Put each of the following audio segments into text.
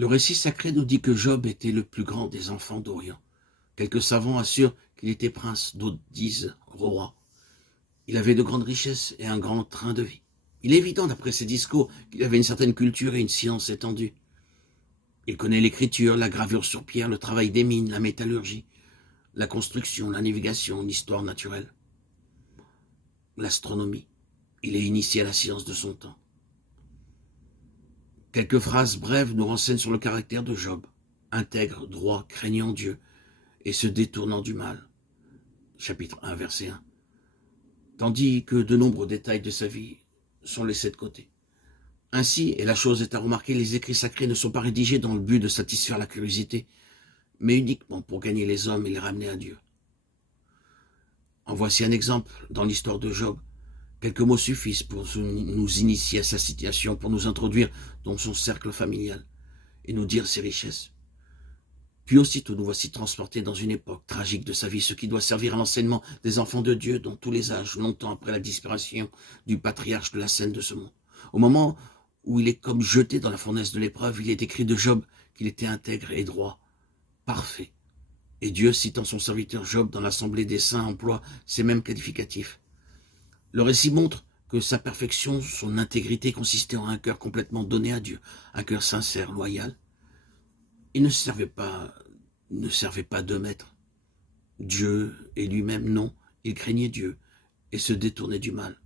Le récit sacré nous dit que Job était le plus grand des enfants d'Orient. Quelques savants assurent qu'il était prince, d'autres disent roi. Il avait de grandes richesses et un grand train de vie. Il est évident, d'après ses discours, qu'il avait une certaine culture et une science étendue. Il connaît l'écriture, la gravure sur pierre, le travail des mines, la métallurgie, la construction, la navigation, l'histoire naturelle, l'astronomie. Il est initié à la science de son temps. Quelques phrases brèves nous renseignent sur le caractère de Job, intègre, droit, craignant Dieu et se détournant du mal. Chapitre 1, verset 1. Tandis que de nombreux détails de sa vie sont laissés de côté. Ainsi, et la chose est à remarquer, les écrits sacrés ne sont pas rédigés dans le but de satisfaire la curiosité, mais uniquement pour gagner les hommes et les ramener à Dieu. En voici un exemple dans l'histoire de Job. Quelques mots suffisent pour nous initier à sa situation, pour nous introduire dans son cercle familial et nous dire ses richesses. Puis aussitôt nous voici transportés dans une époque tragique de sa vie, ce qui doit servir à l'enseignement des enfants de Dieu dans tous les âges, longtemps après la disparition du patriarche de la scène de ce monde. Au moment où il est comme jeté dans la fournaise de l'épreuve, il est écrit de Job qu'il était intègre et droit, parfait. Et Dieu, citant son serviteur Job dans l'assemblée des saints, emploie ces mêmes qualificatifs. Le récit montre que sa perfection, son intégrité consistait en un cœur complètement donné à Dieu, un cœur sincère, loyal. Il ne servait pas de maître. Dieu et lui-même, non, il craignait Dieu et se détournait du mal.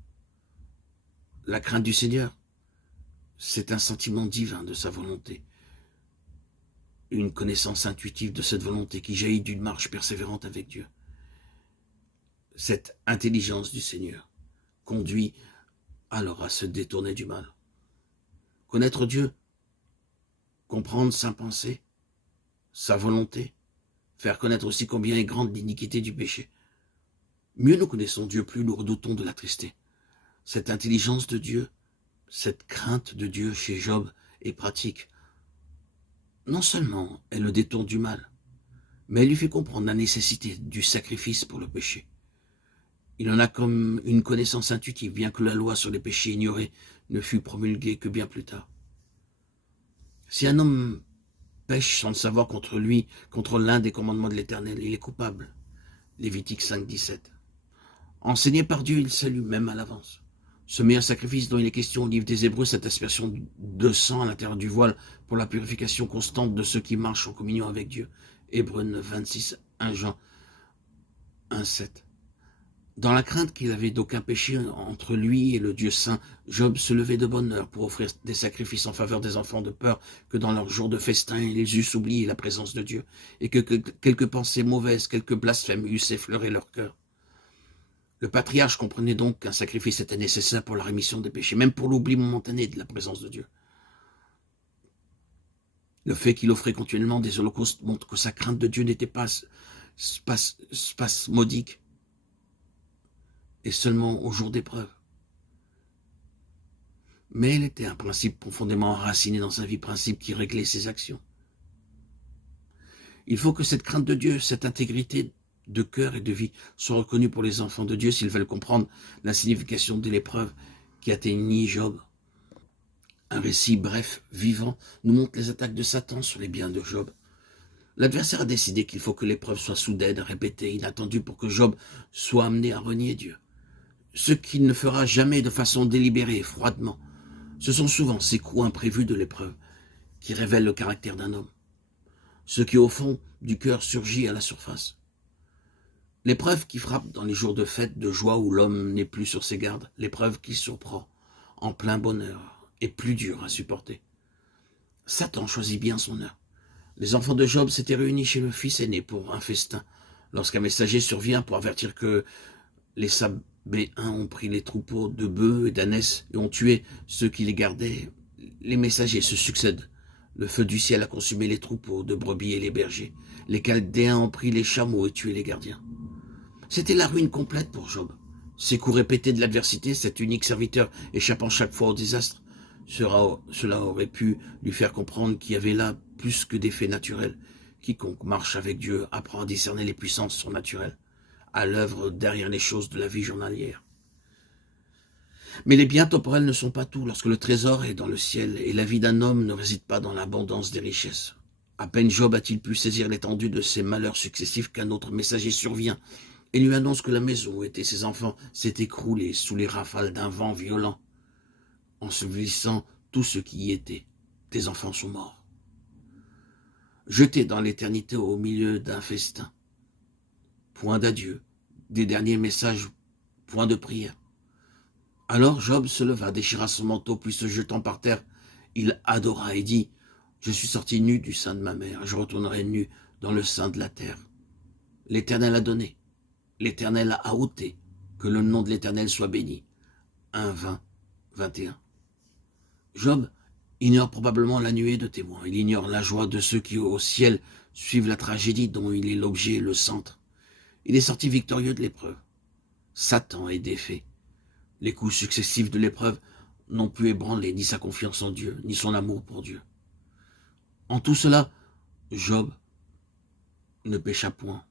La crainte du Seigneur, c'est un sentiment divin de sa volonté, une connaissance intuitive de cette volonté qui jaillit d'une marche persévérante avec Dieu. Cette intelligence du Seigneur conduit alors à se détourner du mal. Connaître Dieu, comprendre sa pensée, sa volonté, faire connaître aussi combien est grande l'iniquité du péché. Mieux nous connaissons Dieu, plus nous redoutons de l'attrister. Cette intelligence de Dieu, cette crainte de Dieu chez Job est pratique. Non seulement elle le détourne du mal, mais elle lui fait comprendre la nécessité du sacrifice pour le péché. Il en a comme une connaissance intuitive, bien que la loi sur les péchés ignorés ne fût promulguée que bien plus tard. Si un homme pêche sans le savoir contre lui, contre l'un des commandements de l'Éternel, il est coupable. Lévitique 5, 17. Enseigné par Dieu, il salue même à l'avance. Ce meilleur sacrifice dont il est question au livre des Hébreux, cette aspersion de sang à l'intérieur du voile pour la purification constante de ceux qui marchent en communion avec Dieu. Hébreux 9, 26, 1 Jean 1, 7. Dans la crainte qu'il avait d'aucun péché entre lui et le Dieu saint, Job se levait de bonne heure pour offrir des sacrifices en faveur des enfants, de peur que dans leurs jours de festin, ils eussent oublié la présence de Dieu et que quelques pensées mauvaises, quelques blasphèmes eussent effleuré leur cœur. Le patriarche comprenait donc qu'un sacrifice était nécessaire pour la rémission des péchés, même pour l'oubli momentané de la présence de Dieu. Le fait qu'il offrait continuellement des holocaustes montre que sa crainte de Dieu n'était pas spasmodique, et seulement au jour d'épreuve. Mais elle était un principe profondément enraciné dans sa vie, principe qui réglait ses actions. Il faut que cette crainte de Dieu, cette intégrité de cœur et de vie soit reconnue pour les enfants de Dieu s'ils veulent comprendre la signification de l'épreuve qui atteignit Job. Un récit bref, vivant, nous montre les attaques de Satan sur les biens de Job. L'adversaire a décidé qu'il faut que l'épreuve soit soudaine, répétée, inattendue pour que Job soit amené à renier Dieu. Ce qu'il ne fera jamais de façon délibérée et froidement. Ce sont souvent ces coups imprévus de l'épreuve qui révèlent le caractère d'un homme. Ce qui au fond du cœur surgit à la surface. L'épreuve qui frappe dans les jours de fête, de joie où l'homme n'est plus sur ses gardes, l'épreuve qui surprend en plein bonheur est plus dure à supporter. Satan choisit bien son heure. Les enfants de Job s'étaient réunis chez le fils aîné pour un festin, lorsqu'un messager survient pour avertir que les Sabéens ont pris les troupeaux de bœufs et d'ânesses et ont tué ceux qui les gardaient. Les messagers se succèdent. Le feu du ciel a consumé les troupeaux de brebis et les bergers. Les Chaldéens ont pris les chameaux et tué les gardiens. C'était la ruine complète pour Job. Ces coups répétés de l'adversité, cet unique serviteur échappant chaque fois au désastre, cela aurait pu lui faire comprendre qu'il y avait là plus que des faits naturels. Quiconque marche avec Dieu apprend à discerner les puissances surnaturelles, à l'œuvre derrière les choses de la vie journalière. Mais les biens temporels ne sont pas tout. Lorsque le trésor est dans le ciel et la vie d'un homme ne réside pas dans l'abondance des richesses. À peine Job a-t-il pu saisir l'étendue de ses malheurs successifs qu'un autre messager survient et lui annonce que la maison où étaient ses enfants s'est écroulée sous les rafales d'un vent violent, ensevelissant tout ce qui y était. Tes enfants sont morts. Jetés dans l'éternité au milieu d'un festin. Point d'adieu, des derniers messages, point de prière. Alors Job se leva, déchira son manteau, puis se jetant par terre, il adora et dit, « Je suis sorti nu du sein de ma mère, je retournerai nu dans le sein de la terre. L'Éternel a donné, l'Éternel a ôté, que le nom de l'Éternel soit béni. » 1:20-21. Job ignore probablement la nuée de témoins, il ignore la joie de ceux qui au ciel suivent la tragédie dont il est l'objet et le centre. Il est sorti victorieux de l'épreuve. Satan est défait. Les coups successifs de l'épreuve n'ont pu ébranler ni sa confiance en Dieu, ni son amour pour Dieu. En tout cela, Job ne pécha point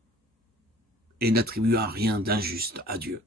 et n'attribua rien d'injuste à Dieu.